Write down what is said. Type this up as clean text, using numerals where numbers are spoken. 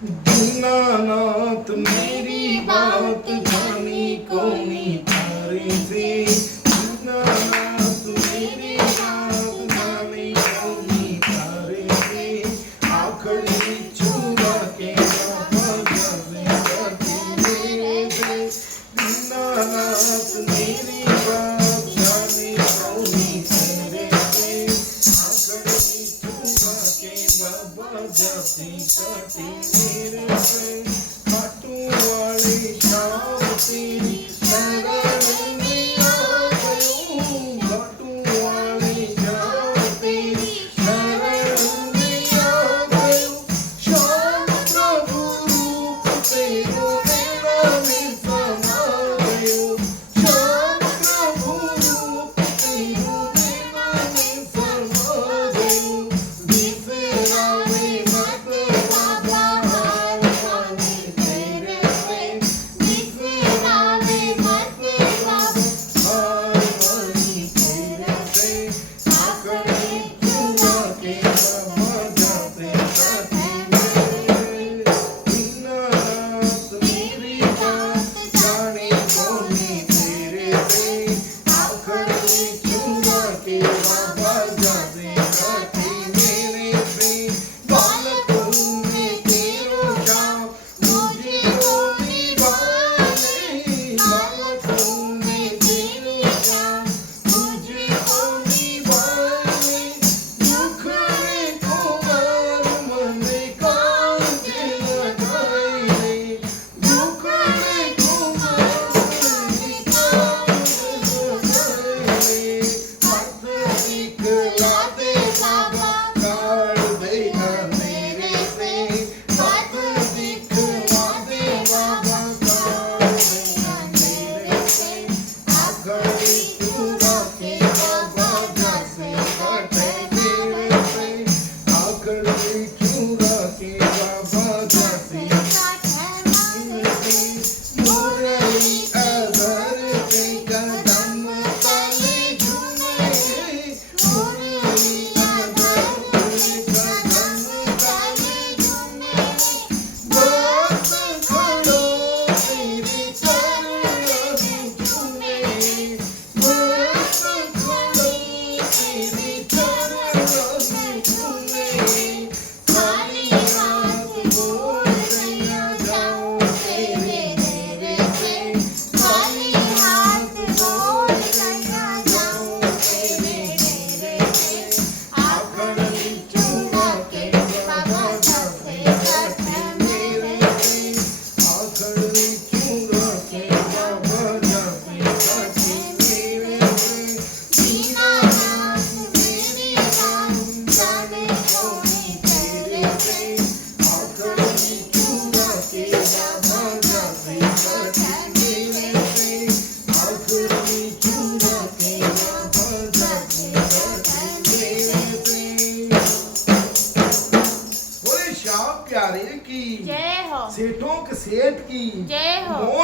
दीनानाथ मेरी बात जानी कोनी तारे से। दीनानाथ मेरी बात जानी कोनी तारे से। आखिरी छुरा के बाबा जाने करते मेरे से। दीनानाथ मेरी बात जानी कोनी तारे से। आखिरी छुरा के बाबा जाते करते मेरे से। खाटू वाले शाम तेरी शरण में आ गयूं। खाटू वाले शाम तेरी शरण में आ गयूं। श्याम प्रभु रूप तेरो मेरा में समा गयूं। श्याम प्रभु रूप तेरो मेरा में समा गयूं। बिसरावे मत बाबा हार माने तेरे से। बिसरावे मत बाबा हार माने तेरे से। आखिरी छुरा के बाबा जाते जाते मेरे। दीनानाथ मेरी बात जाने कोनी तेरे से। आखिरी छुरा के बाबा जाते जाते मेरे से। बालकों में तेरो श्याम मुझे को निभाने। बालकों में तेरो श्याम मुझे को निभाने। दुख में कुमार मन कांटे लगाए। दुख में कुमार मन कांटे लगाए। हाथ दिखला दे बाबा काढ़ देगा मेरे से। हाथ दिखला दे बाबा काढ़ देगा मेरे से। आखिरी छुरा के बाबा जाते काटे मेरे से। आखिरी छुरा के बाबा जाते मेरे से। मुरली अधर पे कदम तले झूमे। मुरली अधर पे कदम तले झूमे। दास खड़ो तेरे चरणों में झूमे। दास खड़ो तेरे चरणों में झूमे। खाली हाथ बोल रैया जाऊं तेरे डेरे से। खाली हाथ बोल रैया जाऊं तेरे डेरे से। आखिरी छुरा के बाबा जाते जाते मेरे से। आखिरी छुरा के बाबा जाते जाते मेरे से। दीनानाथ मेरी बात जाने कोनी तेरे से। आखिरी छुरा के बाबा जाते जाते मेरे से। आखिरी छुरा के बाबा जाते जाते मेरे से। बोले श्याम प्यारे की जय हो। सेठों के सेठ की जय हो।